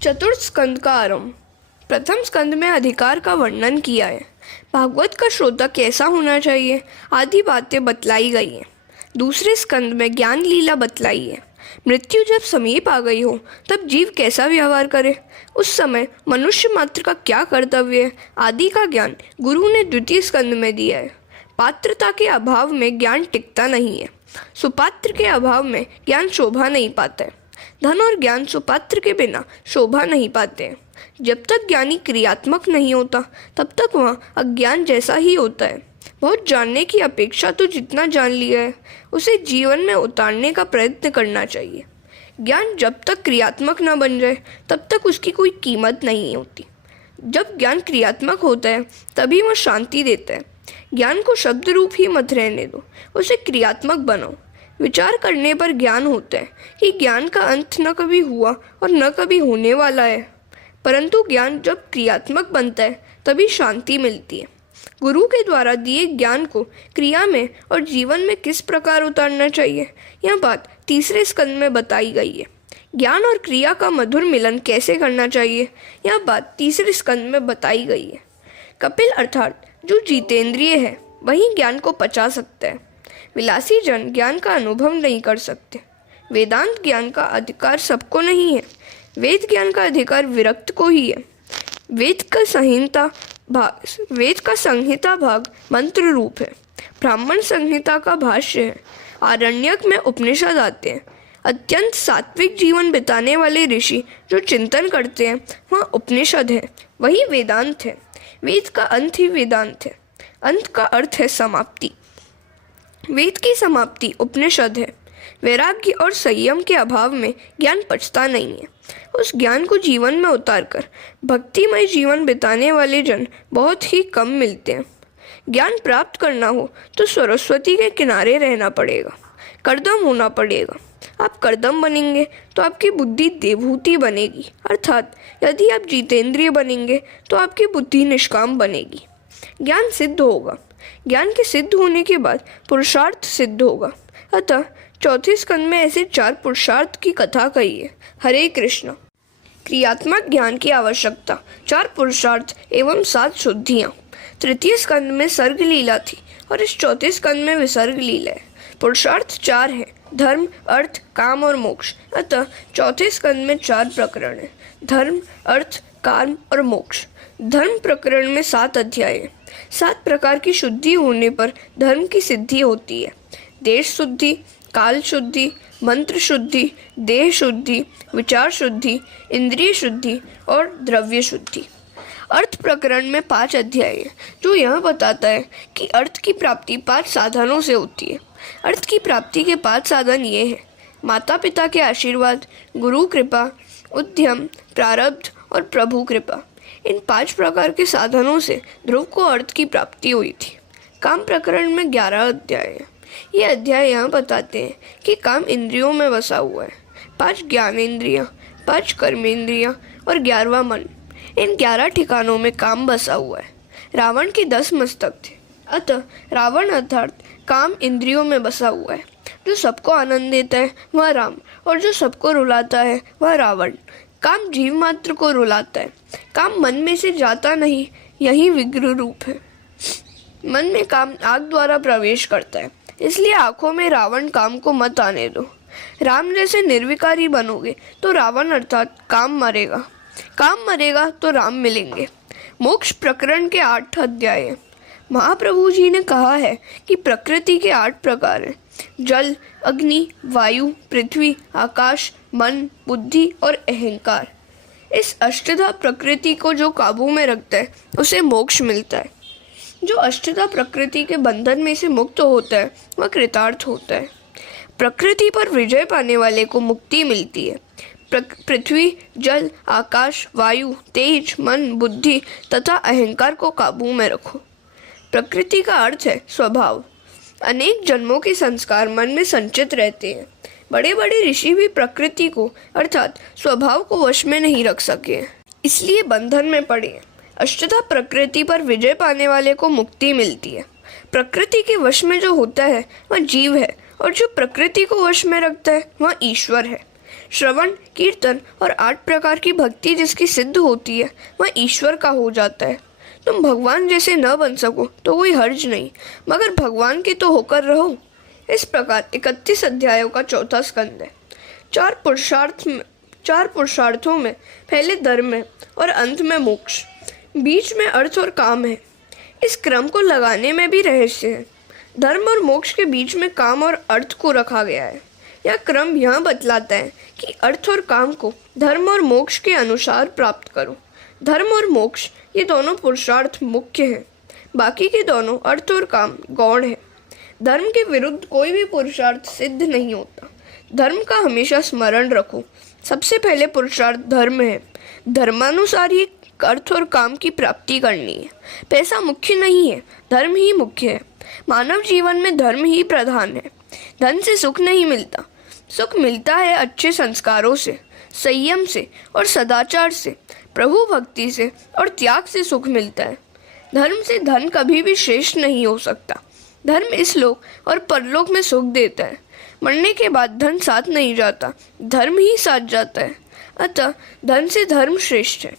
चतुर्थ स्कंद का आरंभ। प्रथम स्कंद में अधिकार का वर्णन किया है। भागवत का श्रोता कैसा होना चाहिए आदि बातें बतलाई गई हैं। दूसरे स्कंद में ज्ञान लीला बतलाई है। मृत्यु जब समीप आ गई हो तब जीव कैसा व्यवहार करे, उस समय मनुष्य मात्र का क्या कर्तव्य है आदि का ज्ञान गुरु ने द्वितीय स्कंद में दिया है। पात्रता के अभाव में ज्ञान टिकता नहीं है। सुपात्र के अभाव में ज्ञान शोभा नहीं पाता है। धन और ज्ञान सुपात्र के बिना शोभा नहीं पाते हैं। जब तक ज्ञानी क्रियात्मक नहीं होता तब तक वह अज्ञान जैसा ही होता है। बहुत जानने की अपेक्षा तो जितना जान लिया है उसे जीवन में उतारने का प्रयत्न करना चाहिए। ज्ञान जब तक क्रियात्मक न बन जाए तब तक उसकी कोई कीमत नहीं होती। जब ज्ञान क्रियात्मक होता है तभी वह शांति देता है। ज्ञान को शब्द रूप ही मत रहने दो, उसे क्रियात्मक बनाओ। विचार करने पर ज्ञान होता है कि ज्ञान का अंत न कभी हुआ और न कभी होने वाला है। परंतु ज्ञान जब क्रियात्मक बनता है तभी शांति मिलती है। गुरु के द्वारा दिए ज्ञान को क्रिया में और जीवन में किस प्रकार उतारना चाहिए, यह बात तीसरे स्कंद में बताई गई है। ज्ञान और क्रिया का मधुर मिलन कैसे करना चाहिए, यह बात तीसरे स्कंद में बताई गई है। कपिल अर्थात जो जितेंद्रिय है वही ज्ञान को पचा सकता है। विलासी जन ज्ञान का अनुभव नहीं कर सकते। वेदांत ज्ञान का अधिकार सबको नहीं है। वेद ज्ञान का अधिकार विरक्त को ही है। वेद का संहिता भाग मंत्र रूप है। ब्राह्मण संहिता का भाष्य है। आरण्यक में उपनिषद आते हैं। अत्यंत सात्विक जीवन बिताने वाले ऋषि जो चिंतन करते हैं वह उपनिषद है, वही वेदांत है। वेद का अंत ही वेदांत है। अंत का अर्थ है समाप्ति। वेद की समाप्ति उपनिषद है। वैराग्य और संयम के अभाव में ज्ञान पचता नहीं है। उस ज्ञान को जीवन में उतारकर भक्तिमय जीवन बिताने वाले जन बहुत ही कम मिलते हैं। ज्ञान प्राप्त करना हो तो सरस्वती के किनारे रहना पड़ेगा, कर्दम होना पड़ेगा। आप कर्दम बनेंगे तो आपकी बुद्धि देवहूति बनेगी, अर्थात यदि आप जितेंद्रिय बनेंगे तो आपकी बुद्धि निष्काम बनेगी। ज्ञान सिद्ध होगा। ज्ञान के सिद्ध होने के बाद पुरुषार्थ सिद्ध होगा। अतः चौथे स्कंद में ऐसे 4 पुरुषार्थ की कथा कही है। हरे कृष्ण। क्रियात्मक ज्ञान की आवश्यकता, 4 पुरुषार्थ एवं 7 शुद्धियाँ। तृतीय स्कंद में सर्ग लीला थी और इस चौथे स्कंद में विसर्ग लीला है। पुरुषार्थ 4 है, धर्म, अर्थ, काम और मोक्ष। अतः चौथे स्कंद में 4 प्रकरण है, धर्म, अर्थ, काम और मोक्ष। धर्म प्रकरण में 7 अध्याय है। 7 प्रकार की शुद्धि होने पर धर्म की सिद्धि होती है। देश शुद्धि, काल शुद्धि, मंत्र शुद्धि, देह शुद्धि, विचार शुद्धि, इंद्रिय शुद्धि और द्रव्य शुद्धि। अर्थ प्रकरण में 5 अध्याय है जो यह बताता है कि अर्थ की प्राप्ति 5 साधनों से होती है। अर्थ की प्राप्ति के 5 साधन ये हैं: माता पिता के आशीर्वाद, गुरु कृपा, उद्यम, प्रारब्ध और प्रभु कृपा। इन 5 प्रकार के साधनों से ध्रुव को अर्थ की प्राप्ति हुई थी। काम प्रकरण में 11 अध्याय है। ये अध्याय यहाँ बताते हैं कि काम इंद्रियों में बसा हुआ है। 5 ज्ञान इंद्रियाँ, 5 कर्मेंद्रियाँ और 11वां मन। इन 11 ठिकानों में काम बसा हुआ है। रावण के 10 मस्तक थे, अतः रावण अर्थात काम इंद्रियों में बसा हुआ है। जो सबको आनंद देता है वह राम और जो सबको रुलाता है वह रावण। काम जीव मात्र को रुलाता है। काम मन में से जाता नहीं, यही विग्रह रूप है। मन में काम आग द्वारा प्रवेश करता है, इसलिए आंखों में रावण काम को मत आने दो। राम जैसे निर्विकारी बनोगे तो रावण अर्थात काम मरेगा। काम मरेगा तो राम मिलेंगे। मोक्ष प्रकरण के 8 अध्याय है। महाप्रभु जी ने कहा है कि प्रकृति के 8 प्रकार हैं: जल, अग्नि, वायु, पृथ्वी, आकाश, मन, बुद्धि और अहंकार। इस अष्टधा प्रकृति को जो काबू में रखता है उसे मोक्ष मिलता है। जो अष्टधा प्रकृति के बंधन में से मुक्त होता है वह कृतार्थ होता है। प्रकृति पर विजय पाने वाले को मुक्ति मिलती है। पृथ्वी, जल, आकाश, वायु, तेज, मन, बुद्धि तथा अहंकार को काबू में रखो। प्रकृति का अर्थ है स्वभाव। अनेक जन्मों के संस्कार मन में संचित रहते हैं। बड़े बड़े ऋषि भी प्रकृति को अर्थात स्वभाव को वश में नहीं रख सके, इसलिए बंधन में पड़े। अष्टधा प्रकृति पर विजय पाने वाले को मुक्ति मिलती है। प्रकृति के वश में जो होता है वह जीव है और जो प्रकृति को वश में रखता है वह ईश्वर है। श्रवण, कीर्तन और 8 प्रकार की भक्ति जिसकी सिद्ध होती है वह ईश्वर का हो जाता है। तुम भगवान जैसे न बन सको तो कोई हर्ज नहीं, मगर भगवान के तो होकर रहो। इस प्रकार 31 अध्यायों का चौथा स्कंद है। 4 पुरुषार्थों में पहले धर्म है और अंत में मोक्ष, बीच में अर्थ और काम है। इस क्रम को लगाने में भी रहस्य है। धर्म और मोक्ष के बीच में काम और अर्थ को रखा गया है। यह क्रम यह बतलाता है कि अर्थ और काम को धर्म और मोक्ष के अनुसार प्राप्त करो। धर्म और मोक्ष ये दोनों पुरुषार्थ मुख्य हैं, बाकी के दोनों अर्थ और काम गौण है। धर्म के विरुद्ध कोई भी पुरुषार्थ सिद्ध नहीं होता। धर्म का हमेशा स्मरण रखो। सबसे पहले पुरुषार्थ धर्म है। धर्मानुसार ही अर्थ और काम की प्राप्ति करनी है। पैसा मुख्य नहीं है, धर्म ही मुख्य है। मानव जीवन में धर्म ही प्रधान है। धन से सुख नहीं मिलता, सुख मिलता है अच्छे संस्कारों से, संयम से और सदाचार से, प्रभु भक्ति से और त्याग से सुख मिलता है। धर्म से धन कभी भी श्रेष्ठ नहीं हो सकता। धर्म इस लोक और परलोक में सुख देता है। मरने के बाद धन साथ नहीं जाता, धर्म ही साथ जाता है। अतः धन से धर्म श्रेष्ठ है।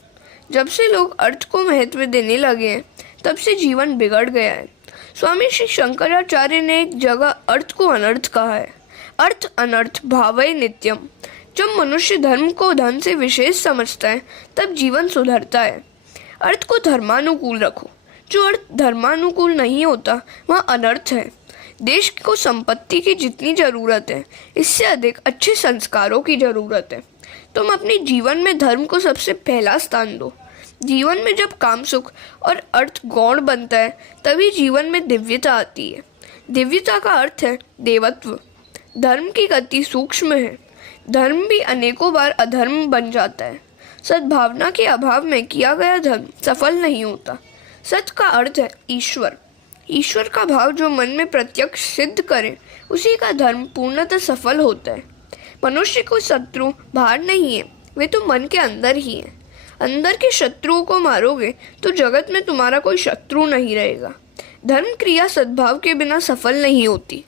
जब से लोग अर्थ को महत्व देने लगे हैं तब से जीवन बिगड़ गया है। स्वामी श्री शंकराचार्य ने एक जगह अर्थ को अनर्थ कहा है। अर्थ अनर्थ भावय नित्यम। जब मनुष्य धर्म को धन से विशेष समझता है तब जीवन सुधरता है। अर्थ को धर्मानुकूल रखो। जो अर्थ धर्मानुकूल नहीं होता वह अनर्थ है। देश को संपत्ति की जितनी जरूरत है इससे अधिक अच्छे संस्कारों की जरूरत है। तुम अपने जीवन में धर्म को सबसे पहला स्थान दो। जीवन में जब काम सुख और अर्थ गौण बनता है तभी जीवन में दिव्यता आती है। दिव्यता का अर्थ है देवत्व। धर्म की गति सूक्ष्म है। धर्म भी अनेकों बार अधर्म बन जाता है। सद्भावना के अभाव में किया गया धर्म सफल नहीं होता। सत्य का अर्थ है ईश्वर। ईश्वर का भाव जो मन में प्रत्यक्ष सिद्ध करे उसी का धर्म पूर्णतः सफल होता है। मनुष्य को शत्रु बाहर नहीं है, वे तो मन के अंदर ही है। अंदर के शत्रुओं को मारोगे तो जगत में तुम्हारा कोई शत्रु नहीं रहेगा। धर्म क्रिया सद्भाव के बिना सफल नहीं होती।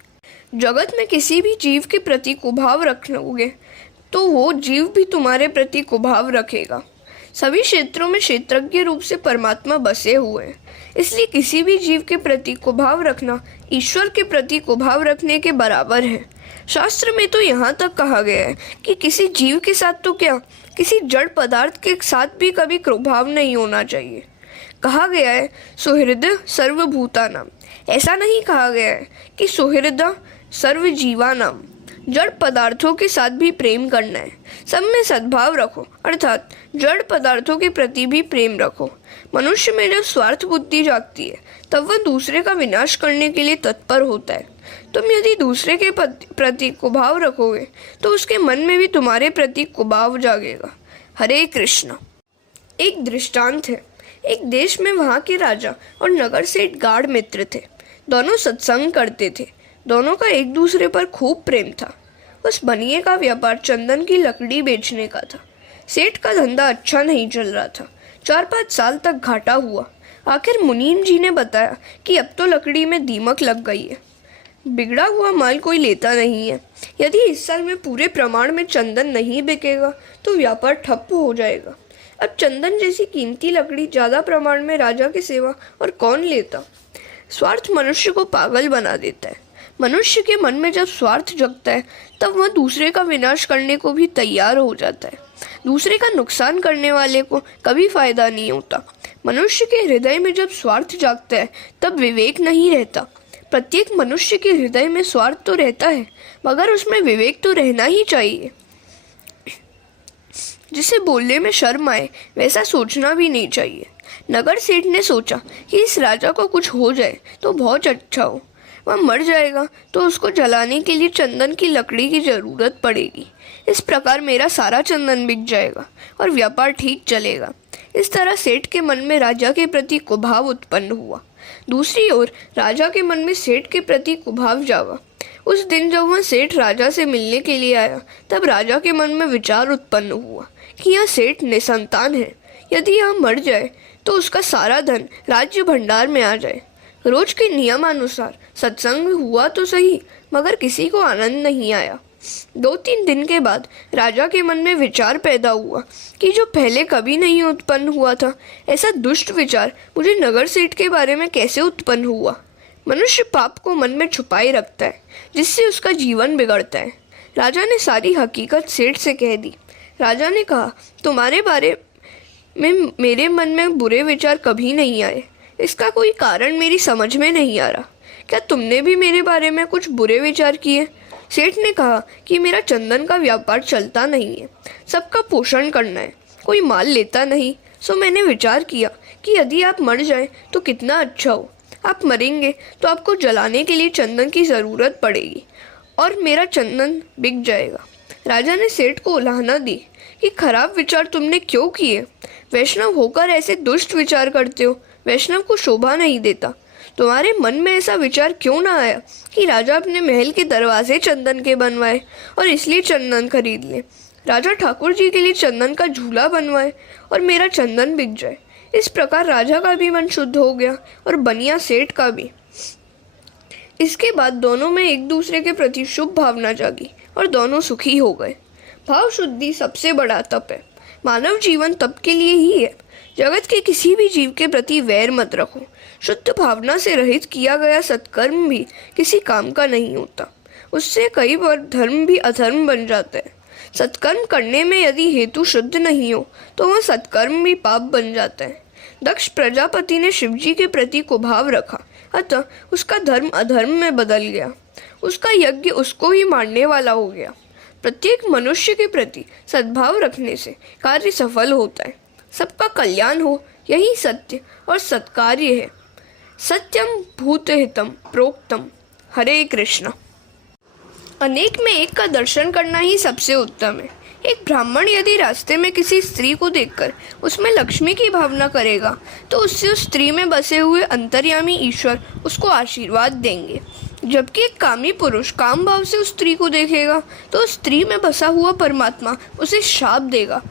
जगत में किसी भी जीव के प्रति कुभाव रखोगे तो वो जीव भी तुम्हारे प्रति कुभाव रखेगा। सभी क्षेत्रों में क्षेत्रज्ञ रूप से परमात्मा बसे हुए हैं, इसलिए किसी भी जीव के प्रति कुभाव रखना ईश्वर के प्रति कुभाव रखने के बराबर है। शास्त्र में तो यहाँ तक कहा गया है कि किसी जीव के साथ तो क्या, किसी जड़ पदार्थ के साथ भी कभी कुभाव नहीं होना चाहिए। कहा गया है सुहृद सर्वभूतानाम। ऐसा नहीं कहा गया है कि सुहृद सर्वजीवानाम। जड़ पदार्थों के साथ भी प्रेम करना है। सब में सद्भाव रखो, अर्थात जड़ पदार्थों के प्रति भी प्रेम रखो। मनुष्य में जब स्वार्थ बुद्धि जागती है तब वह दूसरे का विनाश करने के लिए तत्पर होता है। तुम यदि दूसरे के प्रति कुभाव रखोगे तो उसके मन में भी तुम्हारे प्रति कुभाव जागेगा। हरे कृष्ण। एक दृष्टांत है। एक देश में वहाँ के राजा और नगर सेठ गाढ़ मित्र थे। दोनों सत्संग करते थे। दोनों का एक दूसरे पर खूब प्रेम था। उस बनिए का व्यापार चंदन की लकड़ी बेचने का था। सेठ का धंधा अच्छा नहीं चल रहा था। 4-5 साल तक घाटा हुआ। आखिर मुनीम जी ने बताया कि अब तो लकड़ी में दीमक लग गई है, बिगड़ा हुआ माल कोई लेता नहीं है। यदि इस साल में पूरे प्रमाण में चंदन नहीं बिकेगा तो व्यापार ठप हो जाएगा। अब चंदन जैसी कीमती लकड़ी ज़्यादा प्रमाण में राजा की सेवा और कौन लेता। स्वार्थ मनुष्य को पागल बना देता है। मनुष्य के मन में जब स्वार्थ जगता है तब वह दूसरे का विनाश करने को भी तैयार हो जाता है। दूसरे का नुकसान करने वाले को कभी फायदा नहीं होता। मनुष्य के हृदय में जब स्वार्थ जागता है तब विवेक नहीं रहता। प्रत्येक मनुष्य के हृदय में स्वार्थ तो रहता है, मगर उसमें विवेक तो रहना ही चाहिए। जिसे बोलने में शर्म आए वैसा सोचना भी नहीं चाहिए। नगर सेठ ने सोचा कि इस राजा को कुछ हो जाए तो बहुत अच्छा हो। वह मर जाएगा तो उसको जलाने के लिए चंदन की लकड़ी की ज़रूरत पड़ेगी। इस प्रकार मेरा सारा चंदन बिक जाएगा और व्यापार ठीक चलेगा। इस तरह सेठ के मन में राजा के प्रति कुभाव उत्पन्न हुआ। दूसरी ओर राजा के मन में सेठ के प्रति कुभाव जागा। उस दिन जब वह सेठ राजा से मिलने के लिए आया तब राजा के मन में विचार उत्पन्न हुआ कि यह सेठ निसंतान है। यदि यह मर जाए तो उसका सारा धन राज्य भंडार में आ जाए। रोज के नियमानुसार सत्संग हुआ तो सही, मगर किसी को आनंद नहीं आया। 2-3 दिन के बाद राजा के मन में विचार पैदा हुआ कि जो पहले कभी नहीं उत्पन्न हुआ था, ऐसा दुष्ट विचार मुझे नगर सेठ के बारे में कैसे उत्पन्न हुआ। मनुष्य पाप को मन में छुपाए रखता है, जिससे उसका जीवन बिगड़ता है। राजा ने सारी हकीकत सेठ से कह दी। राजा ने कहा, तुम्हारे बारे में मेरे मन में बुरे विचार कभी नहीं आए। इसका कोई कारण मेरी समझ में नहीं आ रहा। क्या तुमने भी मेरे बारे में कुछ बुरे विचार किए? सेठ ने कहा कि मेरा चंदन का व्यापार चलता नहीं है, सबका पोषण करना है, कोई माल लेता नहीं। सो मैंने विचार किया कि यदि आप मर जाएं तो कितना अच्छा हो। आप मरेंगे तो आपको जलाने के लिए चंदन की ज़रूरत पड़ेगी और मेरा चंदन बिक जाएगा। राजा ने सेठ को उलाहना दी कि खराब विचार तुमने क्यों किए? वैष्णव होकर ऐसे दुष्ट विचार करते हो, वैष्णव को शोभा नहीं देता। तुम्हारे मन में ऐसा विचार क्यों ना आया कि राजा अपने महल के दरवाजे चंदन के बनवाए और इसलिए चंदन खरीद ले। राजा ठाकुर जी के लिए चंदन का झूला बनवाए और मेरा चंदन बिक जाए। इस प्रकार राजा का भी मन शुद्ध हो गया और बनिया सेठ का भी। इसके बाद दोनों में एक दूसरे के प्रति शुभ भावना जागी और दोनों सुखी हो गए। भाव शुद्धि सबसे बड़ा तप है। मानव जीवन तप के लिए ही है। जगत के किसी भी जीव के प्रति वैर मत रखो। शुद्ध भावना से रहित किया गया सत्कर्म भी किसी काम का नहीं होता। उससे कई बार धर्म भी अधर्म बन जाता है। सत्कर्म करने में यदि हेतु शुद्ध नहीं हो तो वह सत्कर्म भी पाप बन जाता है। दक्ष प्रजापति ने शिवजी के प्रति कुभाव रखा, अतः उसका धर्म अधर्म में बदल गया। उसका यज्ञ उसको ही मारने वाला हो गया। प्रत्येक मनुष्य के प्रति सद्भाव रखने से कार्य सफल होता है। सबका कल्याण हो, यही सत्य और सत्कार्य है। सत्यम भूतहितम प्रोक्तम। हरे कृष्ण। अनेक में एक का दर्शन करना ही सबसे उत्तम है। एक ब्राह्मण यदि रास्ते में किसी स्त्री को देखकर उसमें लक्ष्मी की भावना करेगा तो उससे उस स्त्री में बसे हुए अंतर्यामी ईश्वर उसको आशीर्वाद देंगे। जबकि एक कामी पुरुष काम भाव से उस स्त्री को देखेगा तो उस स्त्री में बसा हुआ परमात्मा उसे शाप देगा।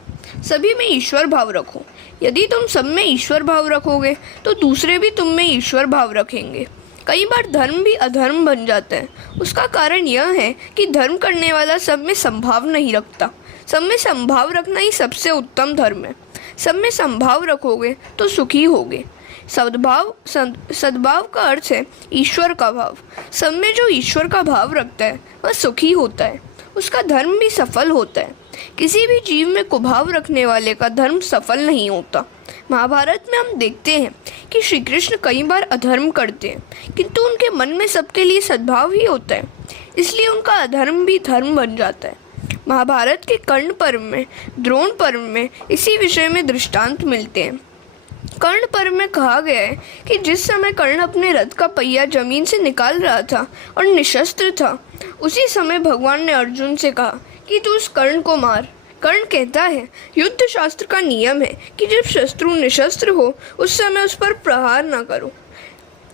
सभी में ईश्वर भाव रखो। यदि तुम सब में ईश्वर भाव रखोगे तो दूसरे भी तुम में ईश्वर भाव रखेंगे। कई बार धर्म भी अधर्म बन जाता है। उसका कारण यह है कि धर्म करने वाला सब में संभाव नहीं रखता। सब में संभाव रखना ही सबसे उत्तम धर्म है। सब में संभाव रखोगे तो सुखी होगे। सद्भाव का अर्थ है ईश्वर का भाव। सब में जो ईश्वर का भाव रखता है वह सुखी होता है, उसका धर्म भी सफल होता है। किसी भी जीव में कुभाव रखने वाले का धर्म सफल नहीं होता। महाभारत में हम देखते हैं कि श्री कृष्ण कई बार अधर्म करते हैं, किंतु उनके मन में सबके लिए सद्भाव ही होता है, इसलिए उनका अधर्म भी धर्म बन जाता है। महाभारत के कर्ण पर्व में, द्रोण पर्व में इसी विषय में दृष्टांत मिलते हैं। कर्ण पर्व में कहा गया है कि जिस समय कर्ण अपने रथ का पहिया जमीन से निकाल रहा था और निशस्त्र था, उसी समय भगवान ने अर्जुन से कहा कि तू उस कर्ण को मार। कर्ण कहता है, युद्ध शास्त्र का नियम है कि जब शत्रु निशस्त्र हो उस समय उस पर प्रहार न करो,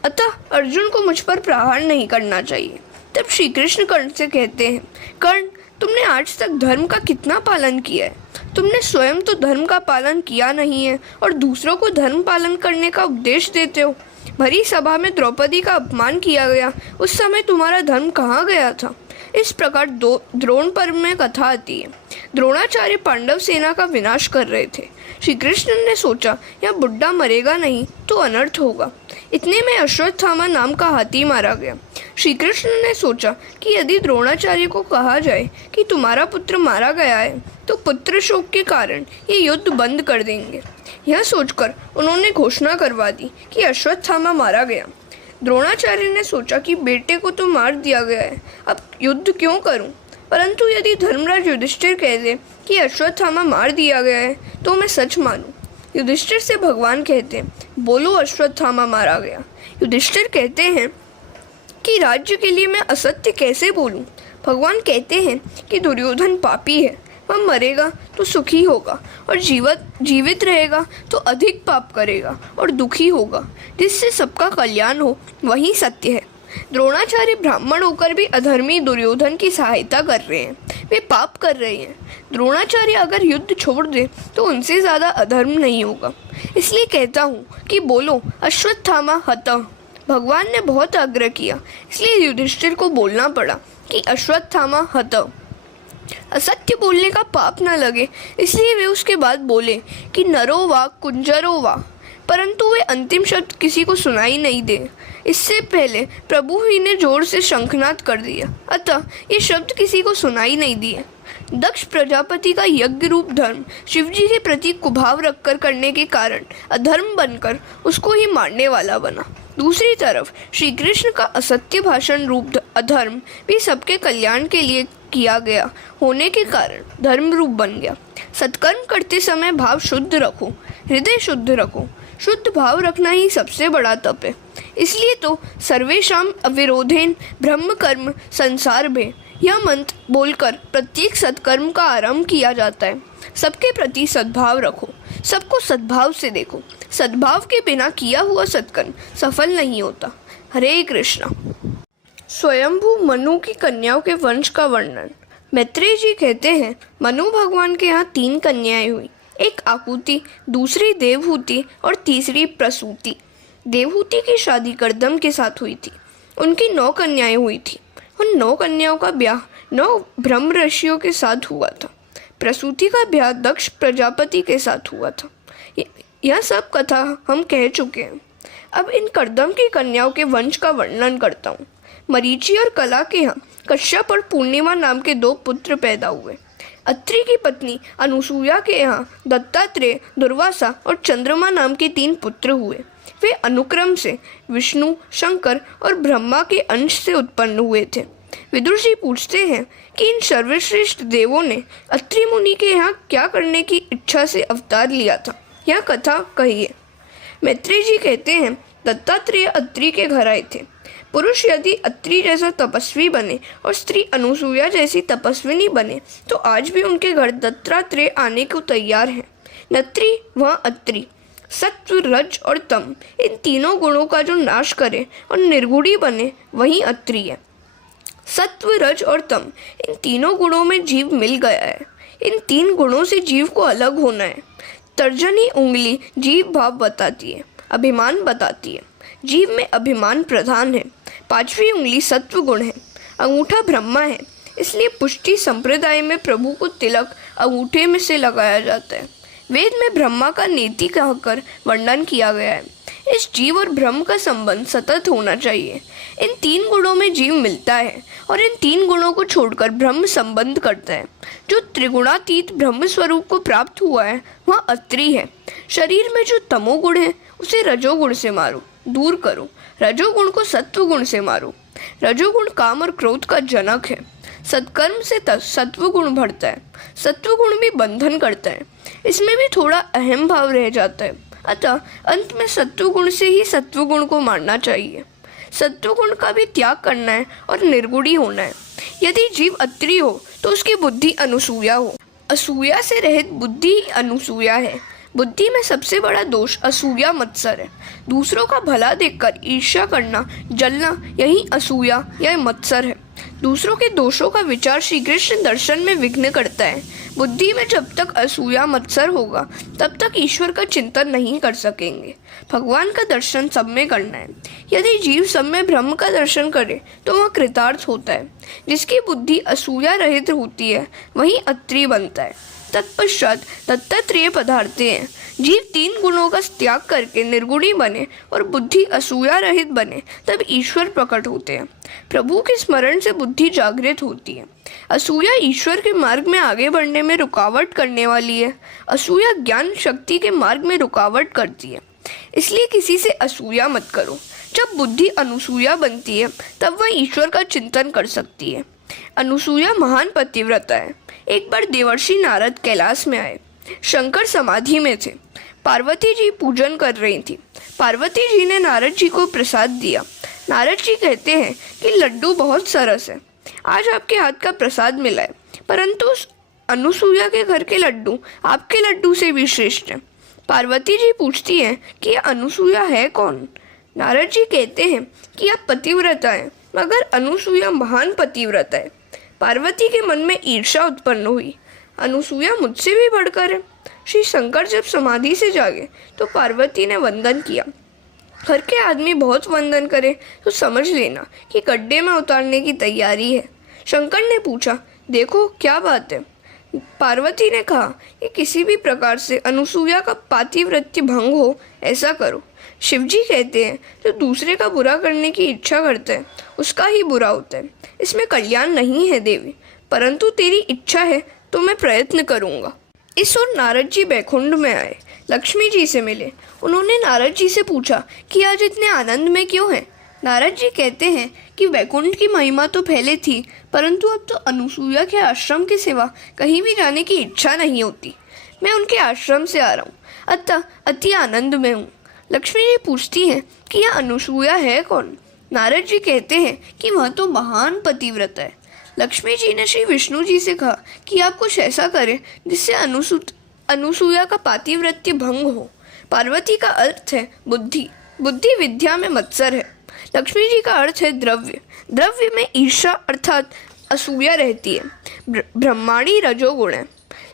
अतः अर्जुन को मुझ पर प्रहार नहीं करना चाहिए। तब श्री कृष्ण कर्ण से कहते हैं, कर्ण, तुमने आज तक धर्म का कितना पालन किया है? तुमने स्वयं तो धर्म का पालन किया नहीं है और दूसरों को धर्म पालन करने का उपदेश देते हो। भरी सभा में द्रौपदी का अपमान किया गया, उस समय तुम्हारा धर्म कहाँ गया था? इस प्रकार द्रोण पर्व में कथा आती है। द्रोणाचार्य पांडव सेना का विनाश कर रहे थे। श्री कृष्ण ने सोचा यह बुड्ढा मरेगा नहीं तो अनर्थ होगा। इतने में अश्वत्थामा नाम का हाथी मारा गया। श्री कृष्ण ने सोचा कि यदि द्रोणाचार्य को कहा जाए कि तुम्हारा पुत्र मारा गया है तो पुत्र शोक के कारण ये युद्ध बंद कर देंगे। यह सोचकर उन्होंने घोषणा करवा दी कि अश्वत्थामा मारा गया। द्रोणाचार्य ने सोचा कि बेटे को तो मार दिया गया है, अब युद्ध क्यों करूं? परंतु यदि धर्मराज युधिष्ठिर कह दे कि अश्वत्थामा मार दिया गया है तो मैं सच मानूं। युधिष्ठिर से भगवान कहते हैं, बोलो अश्वत्थामा मारा गया। युधिष्ठिर कहते हैं कि राज्य के लिए मैं असत्य कैसे बोलूं? भगवान कहते हैं कि दुर्योधन पापी है, वह मरेगा तो सुखी होगा और जीवित रहेगा तो अधिक पाप करेगा और दुखी होगा, जिससे सबका कल्याण हो, वही सत्य है। द्रोणाचार्य ब्राह्मण होकर भी अधर्मी दुर्योधन की सहायता कर रहे हैं, वे पाप कर रहे हैं। द्रोणाचार्य अगर युद्ध छोड़ दे तो उनसे ज़्यादा अधर्म नहीं होगा। इसलिए कहता हूँ कि बोलो अश्वत्थामा हतः। भगवान ने बहुत आग्रह किया, इसलिए युधिष्ठिर को बोलना पड़ा कि अश्वत्थामा हतः। असत्य बोलने का पाप न लगे, इसलिए वे उसके बाद बोले कि नरो वा कुंजरो वा, परंतु वे अंतिम शब्द किसी को सुनाई नहीं दे। इससे पहले प्रभु ही ने जोर से शंखनाद कर दिया, अतः ये शब्द किसी को सुनाई नहीं दिए। दक्ष प्रजापति का यज्ञ रूप धर्म शिवजी के प्रति कुभाव रखकर करने के कारण अधर्म बनकर उसको ही मारने वाला बना। दूसरी तरफ श्री कृष्ण का असत्य भाषण रूप अधर्म भी सबके कल्याण के लिए किया गया होने के कारण धर्म रूप बन गया। सत्कर्म करते समय भाव शुद्ध रखो, हृदय शुद्ध रखो। शुद्ध भाव रखना ही सबसे बड़ा तप है। इसलिए तो सर्वेषाम अविरोधेन ब्रह्म कर्म संसार भे, यह मंत्र बोलकर प्रत्येक सत्कर्म का आरंभ किया जाता है। सबके प्रति सद्भाव रखो, सबको सद्भाव से देखो। सद्भाव के बिना किया हुआ सत्कर्म सफल नहीं होता। हरे कृष्णा। स्वयंभू मनु की कन्याओं के वंश का वर्णन। मैत्रेय जी कहते हैं, मनु भगवान के यहाँ 3 कन्याएं हुई, एक आकुति, दूसरी देवहूति और तीसरी प्रसूति। देवहूति की शादी कर्दम के साथ हुई थी। उनकी 9 कन्याएं हुई थी। उन 9 कन्याओं का ब्याह 9 ब्रह्म ऋषियों के साथ हुआ था। प्रसूति का ब्याह दक्ष प्रजापति के साथ हुआ था। यह सब कथा हम कह चुके हैं। अब इन कर्दम की कन्याओं के वंश का वर्णन करता हूँ। मरीचि और कला के यहाँ कश्यप और पूर्णिमा नाम के 2 पुत्र पैदा हुए। अत्रि की पत्नी अनुसूया के यहाँ दत्तात्रेय, दुर्वासा और चंद्रमा नाम के 3 पुत्र हुए। वे अनुक्रम से विष्णु, शंकर और ब्रह्मा के अंश से उत्पन्न हुए थे। विदुर जी पूछते हैं कि इन सर्वश्रेष्ठ देवों ने अत्रि मुनि के यहाँ क्या करने की इच्छा से अवतार लिया था, यह कथा कहिए। मैत्रेय जी कहते हैं, दत्तात्रेय अत्रि के घर आए थे। पुरुष यदि अत्रि जैसा तपस्वी बने और स्त्री अनुसूया जैसी तपस्विनी बने तो आज भी उनके घर दत्तात्रेय आने को तैयार हैं। नत्रि वह अत्रि, सत्व, रज और तम, इन तीनों गुणों का जो नाश करे और निर्गुणी बने वही अत्रि है। सत्व, रज और तम, इन तीनों गुणों में जीव मिल गया है। इन 3 गुणों से जीव को अलग होना है। तर्जनी उंगली जीव भाव बताती है, अभिमान बताती है। जीव में अभिमान प्रधान है। 5वीं उंगली सत्व गुण है। अंगूठा ब्रह्मा है, इसलिए पुष्टि संप्रदाय में प्रभु को तिलक अंगूठे में से लगाया जाता है। वेद में ब्रह्मा का नेति कहकर वर्णन किया गया है। इस जीव और ब्रह्म का संबंध सतत होना चाहिए। इन 3 गुणों में जीव मिलता है और इन 3 गुणों को छोड़कर ब्रह्म संबंध करता है। जो त्रिगुणातीत ब्रह्म स्वरूप को प्राप्त हुआ है वह अत्रि है। शरीर में जो तमोगुण है उसे रजोगुण से मारो, दूर करो। रजोगुण को सत्वगुण से मारो। रजोगुण काम और क्रोध का जनक है। सत्कर्म से सत्वगुण बढ़ता है। सत्वगुण भी बंधन करता है, इसमें भी थोड़ा अहम भाव रह जाता है। अतः अंत में सत्वगुण से ही सत्वगुण को मारना चाहिए। सत्वगुण का भी त्याग करना है और निर्गुणी होना है। यदि जीव अत्रि हो तो उसकी बुद्धि अनुसूया हो। असूया से रहित बुद्धि ही अनुसूया है। बुद्धि में सबसे बड़ा दोष असूया मत्सर है। दूसरों का भला देखकर ईर्ष्या करना, जलना, यही असूया या मत्सर है। दूसरों के दोषों का विचार श्री कृष्ण दर्शन में विघ्न करता है। बुद्धि में जब तक असूया मत्सर होगा तब तक ईश्वर का चिंतन नहीं कर सकेंगे। भगवान का दर्शन सब में करना है। यदि जीव सब में ब्रह्म का दर्शन करे तो वह कृतार्थ होता है। जिसकी बुद्धि असूया रहित होती है वही अत्रि बनता है। तत्पश्चात दत्तात्रेय पधारते हैं। जीव 3 गुणों का त्याग करके निर्गुणी बने और बुद्धि असूया रहित बने तब ईश्वर प्रकट होते हैं। प्रभु के स्मरण से बुद्धि जागृत होती है। असूया ईश्वर के मार्ग में आगे बढ़ने में रुकावट करने वाली है। असूया ज्ञान शक्ति के मार्ग में रुकावट करती है। इसलिए किसी से असूया मत करो। जब बुद्धि अनुसूया बनती है तब वह ईश्वर का चिंतन कर सकती है। अनुसूया महान पतिव्रता है। एक बार देवर्षि नारद कैलाश में आए। शंकर समाधि में थे। पार्वती जी पूजन कर रही थी। पार्वती जी ने नारद जी को प्रसाद दिया। नारद जी कहते हैं कि लड्डू बहुत सरस है, आज आपके हाथ का प्रसाद मिला है, परंतु उस अनुसूया के घर के लड्डू आपके लड्डू से भी श्रेष्ठ हैं। पार्वती जी पूछती हैं कि यह अनुसूया है कौन? नारद जी कहते हैं कि आप पतिव्रता हैं, मगर अनुसूया महान पतिव्रता है। पार्वती के मन में ईर्ष्या उत्पन्न हुई। अनुसूया मुझसे भी बढ़कर है। श्री शंकर जब समाधि से जागे तो पार्वती ने वंदन किया। घर के आदमी बहुत वंदन करे तो समझ लेना कि गड्ढे में उतारने की तैयारी है। शंकर ने पूछा, देखो क्या बात है। पार्वती ने कहा कि किसी भी प्रकार से अनुसूया का पातिव्रत्य भंग हो ऐसा करो। शिवजी कहते हैं जो दूसरे का बुरा करने की इच्छा करता है उसका ही बुरा होता है, इसमें कल्याण नहीं है देवी, परंतु तेरी इच्छा है तो मैं प्रयत्न करूँगा। इस ओर नारद जी बैकुंठ में आए, लक्ष्मी जी से मिले। उन्होंने नारद जी से पूछा कि आज इतने आनंद में क्यों हैं। नारद जी कहते हैं कि वैकुंठ की महिमा तो पहले थी, परंतु अब तो अनुसूया के आश्रम के सिवा कहीं भी जाने की इच्छा नहीं होती। मैं उनके आश्रम से आ रहा हूँ, अतः अति आनंद में हूँ। लक्ष्मी जी पूछती हैं कि यह अनुसूया है कौन। नारद जी कहते हैं कि वह तो महान पतिव्रता है। लक्ष्मी जी ने श्री विष्णु जी से कहा कि आप कुछ ऐसा करें जिससे अनुसूया का पातिव्रत्य भंग हो। पार्वती का अर्थ है बुद्धि, बुद्धि विद्या में मत्सर है। लक्ष्मी जी का अर्थ है द्रव्य, द्रव्य में ईर्षा अर्थात असूया रहती है। ब्रह्माणी रजोगुण है।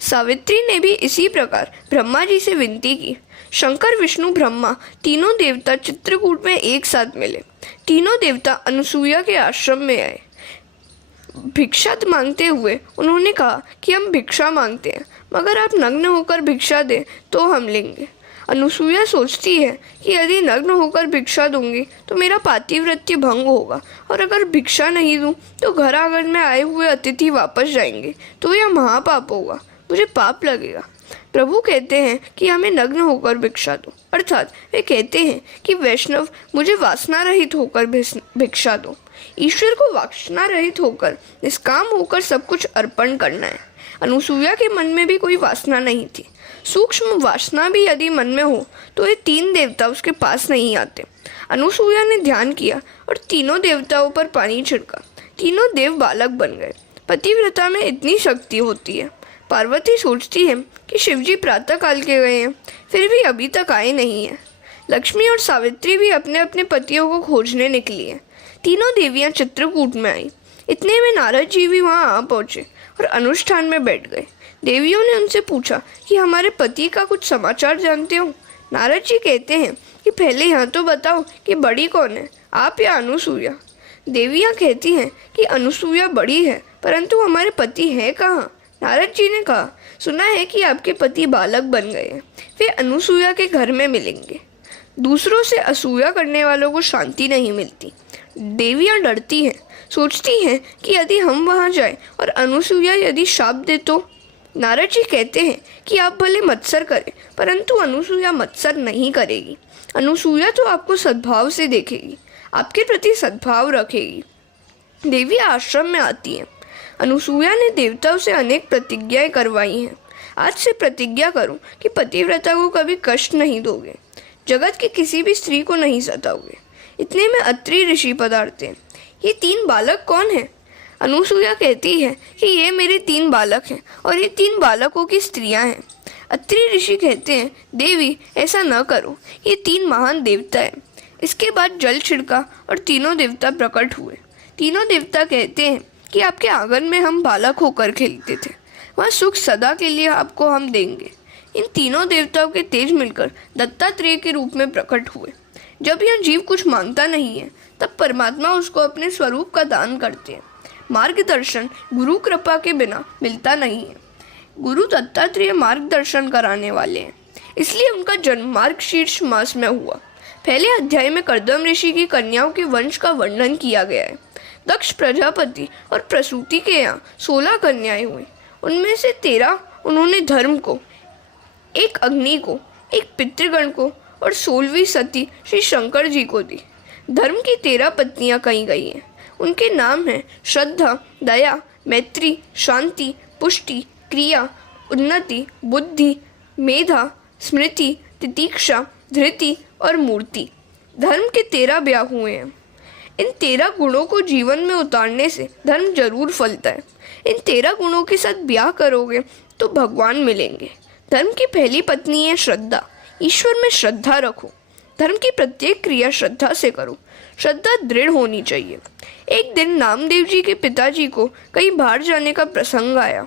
सावित्री ने भी इसी प्रकार ब्रह्मा जी से विनती की। शंकर, विष्णु, ब्रह्मा तीनों देवता चित्रकूट में एक साथ मिले। तीनों देवता अनुसूया के आश्रम में आए। भिक्षा मांगते हुए उन्होंने कहा कि हम भिक्षा मांगते हैं, मगर आप नग्न होकर भिक्षा दें तो हम लेंगे। अनुसूया सोचती है कि यदि नग्न होकर भिक्षा दूंगी तो मेरा पातिव्रत्य भंग होगा, और अगर भिक्षा नहीं दूं तो घर आंगन में आए हुए अतिथि वापस जाएंगे तो यह महापाप होगा, मुझे पाप लगेगा। प्रभु कहते हैं कि हमें नग्न होकर भिक्षा दो, अर्थात वे कहते हैं कि वैष्णव मुझे वासना रहित होकर भिक्षा दो। ईश्वर को वासना रहित होकर निष्काम होकर सब कुछ अर्पण करना है। अनुसूया के मन में भी कोई वासना नहीं थी। सूक्ष्म वासना भी यदि मन में हो तो ये तीन देवता उसके पास नहीं आते। अनुसूया ने ध्यान किया और तीनों देवताओं पर पानी छिड़का। तीनों देव बालक बन गए। पतिव्रता में इतनी शक्ति होती है। पार्वती सोचती है कि शिवजी प्रातः काल के गए हैं, फिर भी अभी तक आए नहीं हैं। लक्ष्मी और सावित्री भी अपने अपने पतियों को खोजने निकली हैं। तीनों देवियां चित्रकूट में आई। इतने में नारद जी भी वहां आ पहुंचे और अनुष्ठान में बैठ गए। देवियों ने उनसे पूछा कि हमारे पति का कुछ समाचार जानते हो। नारद जी कहते हैं कि पहले यह तो बताओ कि बड़ी कौन है, आप या अनुसूया। देवियां कहती हैं कि अनुसूया बड़ी है, परंतु हमारे पति हैं कहाँ। नारद जी ने कहा, सुना है कि आपके पति बालक बन गए हैं, वे अनुसूया के घर में मिलेंगे। दूसरों से असूया करने वालों को शांति नहीं मिलती। देवियां डरती हैं, सोचती हैं कि यदि हम वहां जाएं और अनुसूया यदि शाप दे तो। नारद जी कहते हैं कि आप भले मत्सर करें, परंतु अनुसूया मत्सर नहीं करेगी। अनुसूया तो आपको सद्भाव से देखेगी, आपके प्रति सद्भाव रखेगी। देवियां आश्रम में आती हैं। अनुसूया ने देवताओं से अनेक प्रतिज्ञाएं करवाई हैं। आज से प्रतिज्ञा करो कि पतिव्रता को कभी कष्ट नहीं दोगे, जगत की किसी भी स्त्री को नहीं सताओगे। इतने में अत्रि ऋषि पधारते हैं। ये तीन बालक कौन हैं? अनुसूया कहती है कि ये मेरे तीन बालक हैं और ये तीन बालकों की स्त्रियां हैं। अत्रि ऋषि कहते हैं, देवी ऐसा न करो, ये तीन महान देवता हैं। इसके बाद जल छिड़का और तीनों देवता प्रकट हुए। तीनों देवता कहते हैं कि आपके आंगन में हम बालक होकर खेलते थे, वह सुख सदा के लिए आपको हम देंगे। इन तीनों देवताओं के तेज मिलकर दत्तात्रेय के रूप में प्रकट हुए। जब यह जीव कुछ मांगता नहीं है तब परमात्मा उसको अपने स्वरूप का दान करते हैं। मार्गदर्शन गुरु कृपा के बिना मिलता नहीं है। गुरु दत्तात्रेय मार्गदर्शन कराने वाले हैं, इसलिए उनका जन्म मार्गशीर्ष मास में हुआ। पहले अध्याय में कर्दम ऋषि की कन्याओं के वंश का वर्णन किया गया है। दक्ष प्रजापति और प्रसूति के यहाँ 16 कन्याएं हुई। उनमें से 13 उन्होंने धर्म को, एक अग्नि को, एक पितृगण को और 16वीं सती श्री शंकर जी को दी। धर्म की 13 पत्नियां कही गई हैं। उनके नाम हैं श्रद्धा, दया, मैत्री, शांति, पुष्टि, क्रिया, उन्नति, बुद्धि, मेधा, स्मृति, तितीक्षा, धृति और मूर्ति। धर्म के 13 ब्याह हुए हैं। इन 13 गुणों को जीवन में उतारने से धर्म जरूर फलता है। इन 13 गुणों के साथ ब्याह करोगे तो भगवान मिलेंगे। धर्म की पहली पत्नी है श्रद्धा। ईश्वर में श्रद्धा रखो। धर्म की प्रत्येक क्रिया श्रद्धा से करो। श्रद्धा दृढ़ होनी चाहिए। एक दिन नामदेव जी के पिताजी को कहीं बाहर जाने का प्रसंग आया।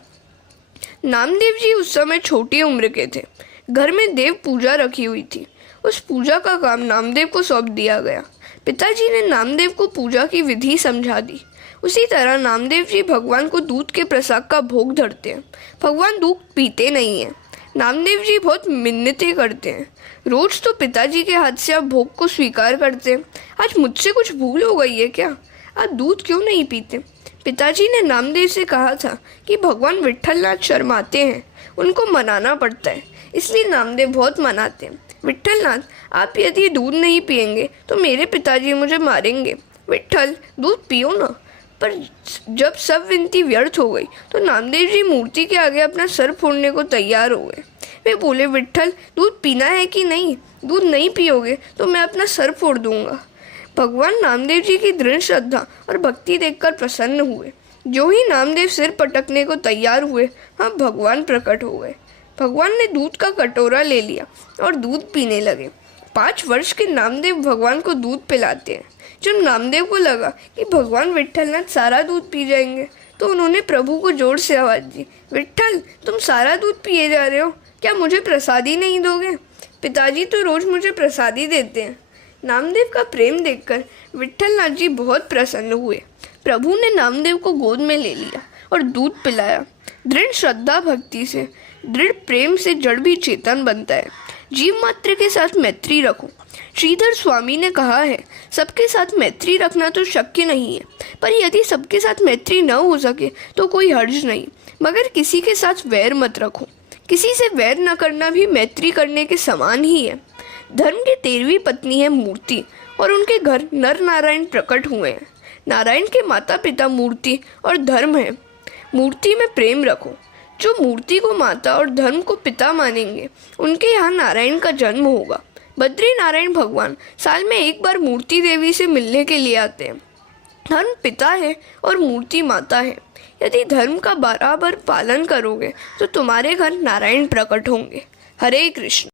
नामदेव जी उस समय छोटी उम्र के थे। घर में देव पूजा रखी हुई थी। उस पूजा का काम नामदेव को सौंप दिया गया। पिताजी ने नामदेव को पूजा की विधि समझा दी। उसी तरह नामदेव जी भगवान को दूध के प्रसाद का भोग धरते हैं। भगवान दूध पीते नहीं हैं। नामदेव जी बहुत मिन्नतें करते हैं। रोज तो पिताजी के हाथ से आप भोग को स्वीकार करते हैं। आज मुझसे कुछ भूल हो गई है क्या? आप दूध क्यों नहीं पीते? पिताजी ने नामदेव से कहा था कि भगवान विट्ठलनाथ शर्माते हैं, उनको मनाना पड़ता है, इसलिए नामदेव बहुत मनाते हैं। विट्ठलनाथ, आप यदि दूध नहीं पिएंगे तो मेरे पिताजी मुझे मारेंगे। विट्ठल, दूध पियो ना। पर जब सब विनती व्यर्थ हो गई तो नामदेव जी मूर्ति के आगे अपना सर फोड़ने को तैयार हो गए। वे बोले, विट्ठल, दूध पीना है कि नहीं? दूध नहीं पियोगे तो मैं अपना सर फोड़ दूंगा। भगवान नामदेव जी की दृढ़ श्रद्धा और भक्ति देखकर प्रसन्न हुए। जो ही नामदेव सिर पटकने को तैयार हुए, हाँ, भगवान प्रकट हो गए। भगवान ने दूध का कटोरा ले लिया और दूध पीने लगे। 5 वर्ष के नामदेव भगवान को दूध पिलाते हैं। जब नामदेव को लगा कि भगवान विट्ठलनाथ सारा दूध पी जाएंगे तो उन्होंने प्रभु को जोर से आवाज़ दी, विट्ठल, तुम सारा दूध पिए जा रहे हो, क्या मुझे प्रसादी नहीं दोगे? पिताजी तो रोज़ मुझे प्रसादी देते हैं। नामदेव का प्रेम देखकर विट्ठलनाथ जी बहुत प्रसन्न हुए। प्रभु ने नामदेव को गोद में ले लिया और दूध पिलाया। दृढ़ श्रद्धा भक्ति से, दृढ़ प्रेम से जड़ भी चेतन बनता है। जीव मात्र के साथ मैत्री रखो। श्रीधर स्वामी ने कहा है, सबके साथ मैत्री रखना तो शक्य नहीं है, पर यदि सबके साथ मैत्री न हो सके तो कोई हर्ज नहीं, मगर किसी के साथ वैर मत रखो। किसी से वैर न करना भी मैत्री करने के समान ही है। धर्म की 13वीं पत्नी है मूर्ति और उनके घर नर नारायण प्रकट हुए हैं। नारायण के माता पिता मूर्ति और धर्म है। मूर्ति में प्रेम रखो। जो मूर्ति को माता और धर्म को पिता मानेंगे, उनके यहाँ नारायण का जन्म होगा। बद्री नारायण भगवान साल में एक बार मूर्ति देवी से मिलने के लिए आते हैं। धर्म पिता है और मूर्ति माता है। यदि धर्म का बराबर पालन करोगे तो तुम्हारे घर नारायण प्रकट होंगे। हरे कृष्ण।